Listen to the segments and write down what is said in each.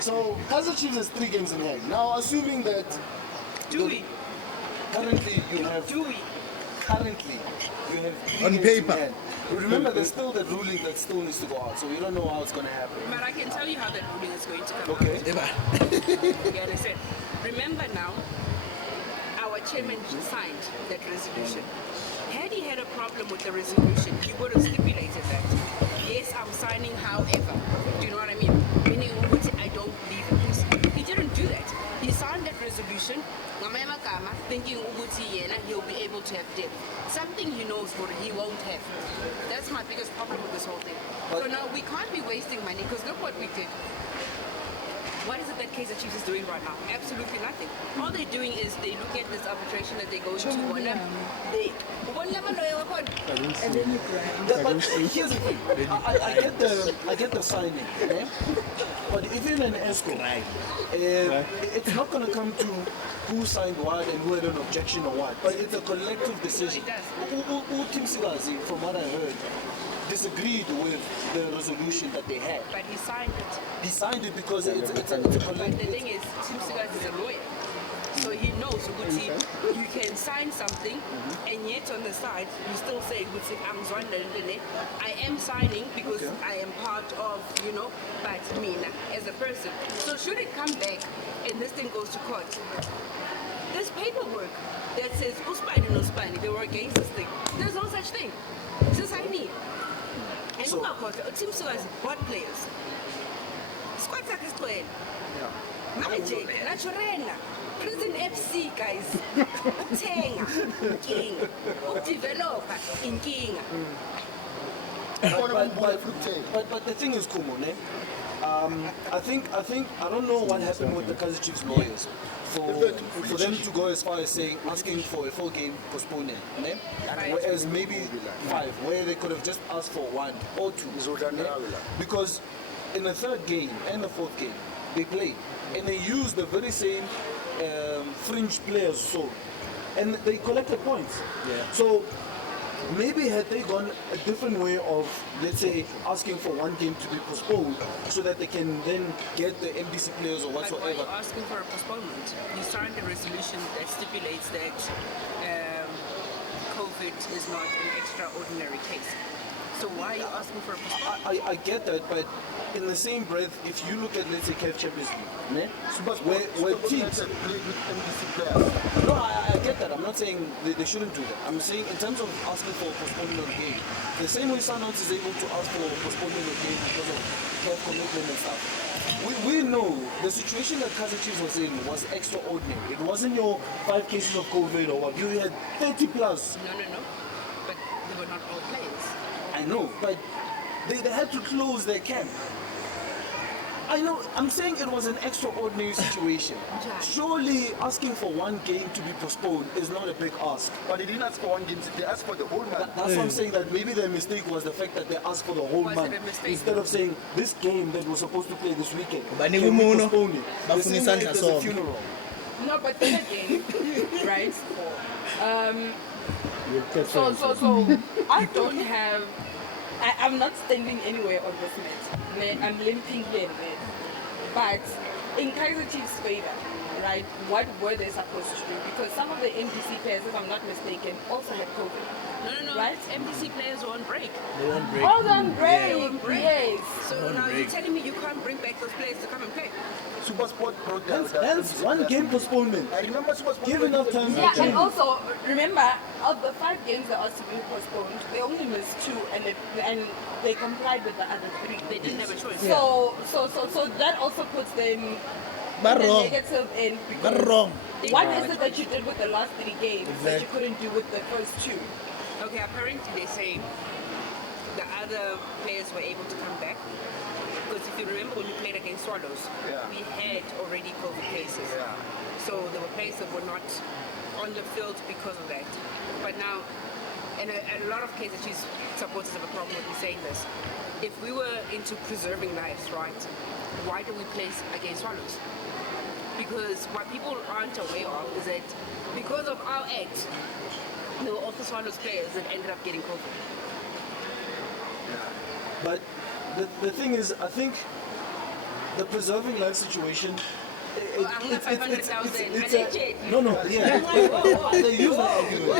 So Kaizer Chiefs has 3 games in hand. Now, assuming that currently you have 3 On games paper. in hand. Remember, there's still the ruling that still needs to go out, so we don't know how it's going to happen. But I can tell you how that ruling is going to come Okay. out. You understand? Remember now, our chairman signed that resolution. Had he had a problem with the resolution, he would have stipulated that. Yes, I'm signing, however. Do you know what I mean? Meaning, I don't believe in this. He didn't do that. He signed that resolution, thinking he'll be able to have depth. Something he knows what he won't have. That's my biggest problem with this whole thing. So now we can't be wasting money because look what we did. What is it that Kaizer Chiefs is doing right now? Absolutely nothing. All they're doing is they look at this arbitration that they go to. And then you cry. Yeah, but here's the thing. I get the signing, okay? But even in ESCO, it's not going to come to who signed what and who had an objection or what. But it's a collective decision. Tim Sigazi, from what I heard, disagreed with the resolution that they had. But he signed it. He signed it because it's a collective. But the thing is, Tim Sigazi is a lawyer. So he knows Uguti, you can sign something and yet on the side you still say I am signing because I am part of, but Mina as a person. So should it come back and this thing goes to court, there's paperwork that says Uspani no Spani, they were against this thing. There's no such thing. This I need. And so, Tim Sigazi bought players. Squad is playing. Magic, Naturena. Prison FC, guys. Uthenga, inkinga. Udevelopa, inkinga. But the thing is, Khumo, I think I don't know what happened with the Kaizer Chiefs lawyers for them to go as far as asking for a 4 game postponement, whereas maybe 5, where they could have just asked for 1 or 2, because in the 3rd game and the 4th game they played and they used the very same fringe players, and they collected points. So maybe had they gone a different way of, let's say, asking for 1 game to be postponed so that they can then get the MDC players or whatsoever. But why are you asking for a postponement? You signed a resolution that stipulates that COVID is not an extraordinary case. So why are you asking for a postponement? I get that, but in the same breath, if you look at, let's say, CAF Champions League, where teams... No, I get that. I'm not saying they shouldn't do that. I'm saying in terms of asking for postponement of the game, the same way Sundowns is able to ask for postponement of the game because of CAF commitment and stuff. We know the situation that Kaizer Chiefs was in was extraordinary. It wasn't your 5 cases of COVID or what. You had 30 plus. No. But they were not all players. I know, but they had to close their camp. I know, I'm saying it was an extraordinary situation. Surely asking for 1 game to be postponed is not a big ask. But they didn't ask for 1 game, they asked for the whole month. That's what I'm saying, that maybe their mistake was the fact that they asked for the whole month. Instead of saying, this game that we're supposed to play this weekend, can we postpone it? The same way there's a funeral. No, but then again, right? So I don't have... I'm not standing anywhere on this net. I'm limping here and there. But in Kaizer Chiefs' favor, right, what were they supposed to do? Because some of the MDC players, if I'm not mistaken, also had COVID. No. Right? MDC players were on break. They won't break. All on break. They were on break. Yes. So now you're telling me you can't bring back those players to come and play? Supersport brought Hence 1 game postponement. I remember Supersport. Give enough time. Yeah, and also, remember, of the 5 games that are to be postponed, they only missed 2 and they complied with the other 3. They didn't have a choice. So that also puts them in But the wrong. negative end. But wrong. What is it that you did with the last 3 games that you couldn't do with the first 2? Okay, apparently they say the other players were able to come back. Because if you remember when we played against Swallows, we had already COVID cases. So there were players that were not on the field because of that. But now, and a lot of Kaizer Chiefs supporters have a problem with me saying this. If we were into preserving lives, right, why do we play against Swallows? Because what people aren't aware of is that because of our act, there were also Swallows players that ended up getting COVID. But the thing is, I think the preserving life situation. I'm not 500,000. No, yeah. They use that argument.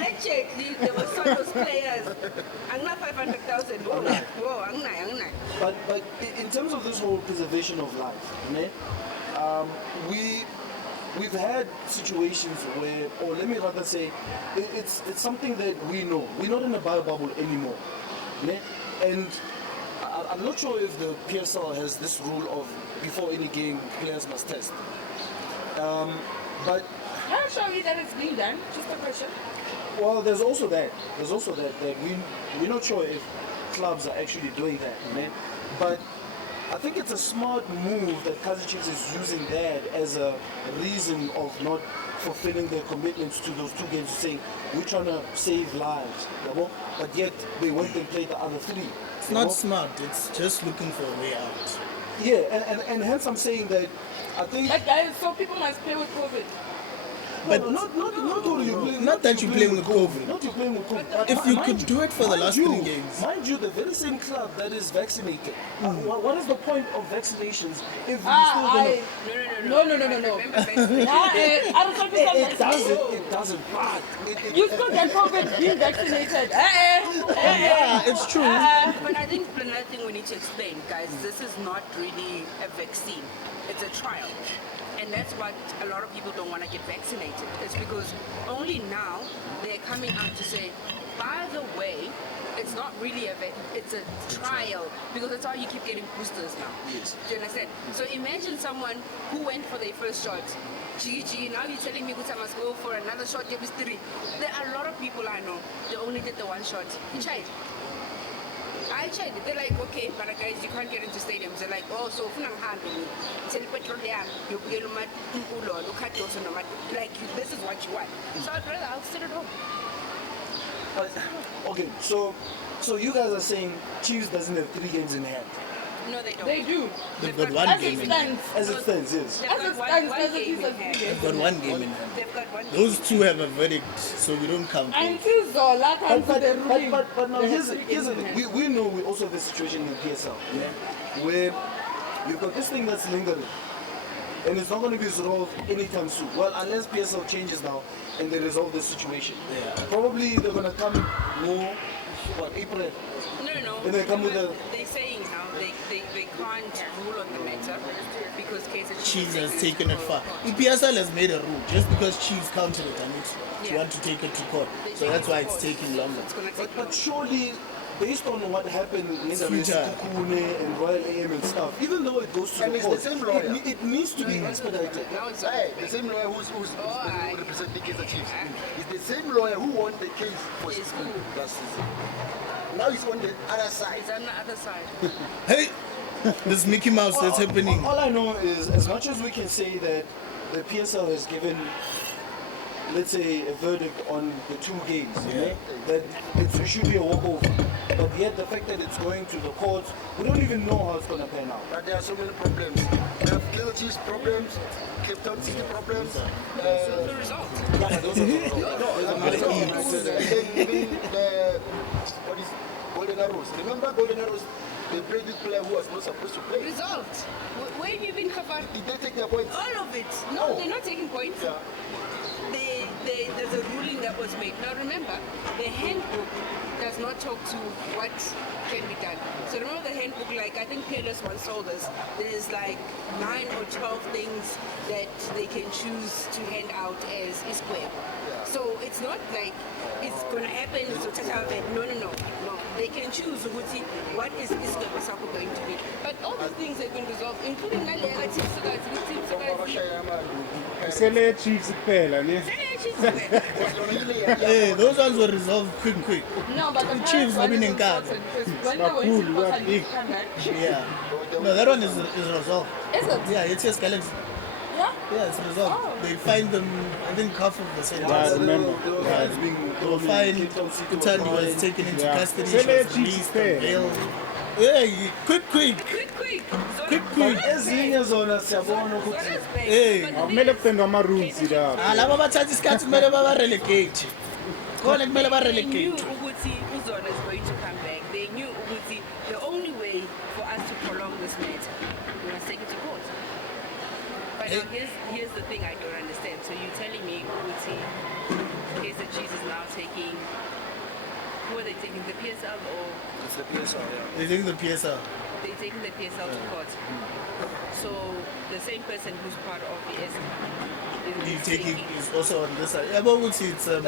I there were some of those players. I'm not 500,000. Whoa, I'm not. But in terms of this whole preservation of life, né, we've had situations where, or let me rather say, it's something that we know. We're not in a bio bubble anymore, né? And I'm not sure if the PSL has this rule of before any game players must test. But How sure are you that it's being done? Just a question. well, there's also that we're not sure if clubs are actually doing that, né? But I think it's a smart move that Kaizer Chiefs is using that as a reason of not fulfilling their commitments to those 2 games, saying we're trying to save lives, but yet they went and played the other 3. It's not smart, it's just looking for a way out. Yeah, and hence I'm saying that I think But guys, so people must play with COVID. But not only you playing, Not that you're playing with COVID. Not you playing with COVID. If you Mind could do it for the mind last you, 3 games. Mind you, the very same club that is vaccinated. What is the point of vaccinations if you still No. Remember vaccinations? I don't think It doesn't. But You still get COVID being vaccinated. Yeah, it's true. But I think another thing we need to explain, guys, this is not really a vaccine. It's a trial. And that's what a lot of people don't want to get vaccinated. It's because only now they're coming out to say, by the way, it's not really it's a trial, because that's how you keep getting boosters now. Yes. Do you understand? So imagine someone who went for their first shot. Gigi, now you're telling me that I must go for another shot, give me 3. There are a lot of people I know, they only did the 1 shot. I checked. They're like, okay, but guys, you can't get into stadiums. They're like, oh, so like this is what you want. So I'd rather I'll sit at home. But, okay, so you guys are saying Chiefs doesn't have 3 games in hand. No, they don't. They do. They've got 1 As game it in hand. stands. As it stands, yes. They've As it got stands, one as it game is, in hand. They've got 1 game in hand. They've got 1 game. Those 2 have a verdict, so we don't count them. Until Zola comes to the ruling. But now they here's have the three games in thing. hand. We know we also have a situation in PSL, where you've got this thing that's lingering, and it's not going to be resolved anytime soon. Well, unless PSL changes now and they resolve this situation. Yeah. Probably they're going to come more, April. No. And they come with a- They're saying now they can't rule on the matter because Kaizer Chiefs has taken it far. PSL has made a rule. Just because Chiefs counted it and it Yeah. want to take it to court. So that's why it's taking longer. It's gonna take But surely, based on what happened in the Future. Khumo and Royal AM and stuff, even though it goes to And the it's court, the same lawyer. it needs to be expedited. now it's Hey, the same lawyer who's aye. representing Kaizer Chiefs. It's the same lawyer who won the case for It's school who? last season. Now he's on the other side. It's on the other side. Hey! This Mickey Mouse that's happening. All I know is, as much as we can say that the PSL has given, let's say, a verdict on the 2 games, that it should be a walkover. But yet the fact that it's going to the courts, we don't even know how it's going to pan out. But there are so many problems. We have Kaizer Chiefs problems, Cape Town City problems. The result. Yeah, those are the Even the what is Golden Arrows. Remember Golden Arrows? They played this player who was not supposed to play. Result. Where have you been covered? Did they take their points? All of it. No, they're not taking points. Yeah. There's a ruling that was made. Now remember, the handbook does not talk to what can be done. So remember the handbook, like I think Peerless once told us, there's like 9 or 12 things that they can choose to hand out as square. So it's not like it's gonna happen, so no. They can choose what is Square going to be. But all these things have been resolved, including Nalega Chiefs, Sele Chiefs kuphela ne. Hey, those ones were resolved quick. No, but the Chiefs have been in important because when they went Cool, to we are court and big. come back, Yeah. No, that one is resolved. is it? Yeah, it's just Galaxy. Yeah? Yeah, it's resolved. Oh. They fined them, I think, half of the sentence. I remember. They were fined. Thulani was taken into Yeah. custody. Sele She was Chiefs released on kuphela. bail. Hey, quick. Quick. Ezinye zona siyabona ukuthi Hey. Akumele kupendwe ama-rules la. Laba bathatha isikhathi kumele baba-relegate. Khona kumele They knew ba-relegate. Uguti Uzona is going to come back. They knew Uguti. The only way for us to prolong this match But now here's the thing I don't understand. So you're telling me, Uti, Kaiser Chiefs is now taking, who are they taking, the PSL or? It's the PSL, yeah. They're taking the PSL. They're taking the PSL to court. So the same person who's part of the S He's taking is also on this side. Yeah, but it's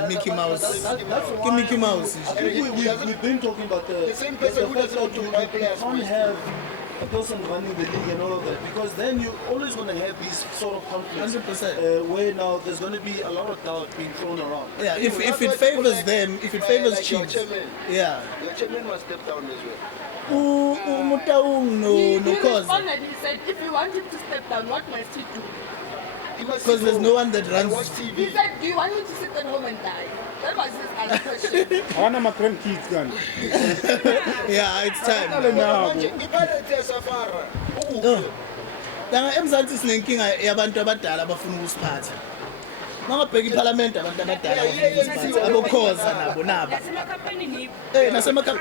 Mickey Mouse. That's Mickey Mouse. I think we've been talking about the same person who doesn't want to buy players. can't have a person running the league and all of that, because then you're always going to have these sort of conflicts 100%. where now there's going to be a lot of doubt being thrown around. Yeah, if it favors them, if it favors like your Chiefs. chairman. Yeah. Your chairman must step down as well. Mutaung He no cause. responded, he said, if you want him to step down, what must he do? He must Because there's go no one that and watch runs. He TV. said, do you want me to sit at home and die? That was his other question. I want my grandkids gun. Yeah, it's time. Manje, ibalete safara. Danga eMzansi sinenkinga yabantu abadala abafuna ukusiphatha. Mangabheka iParliament abantu abadala abafuna ukusiphatha. Abokhoza nabo.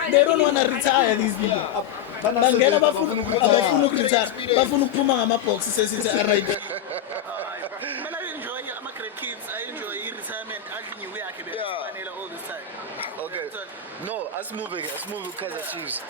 They don't want to retire, these people. Bangena abafuna ukuretire. Bafuna ukuphuma ngamabox sesithi alright. Mina enjoy ama grandkids, I enjoy retirement adlini yakhe befanele all this time. Okay. No, us moving Kaiser Chiefs.